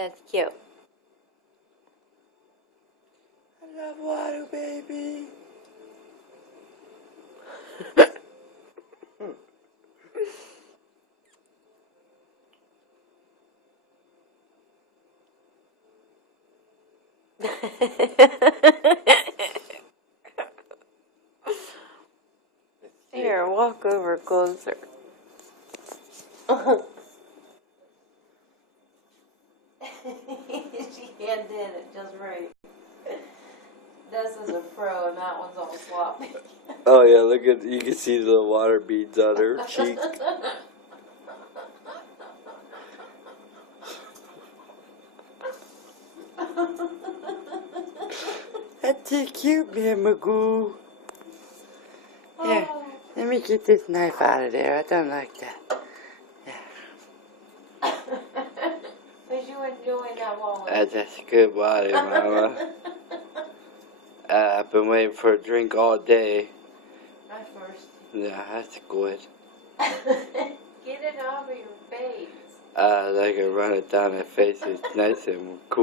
It's cute. I love water, baby. Here, walk over closer. She did it just right. This is a pro, and that one's all sloppy. Oh yeah, look at, you can see the water beads on her cheek. That's too cute, man, Magoo. Here, let me get this knife out of there. I don't like that. Was you enjoying that wallet? That's good water, Mama. I've been waiting for a drink all day. My first. Yeah, that's good. Get it off of your face. Like I run it down my face. It's nice and cool.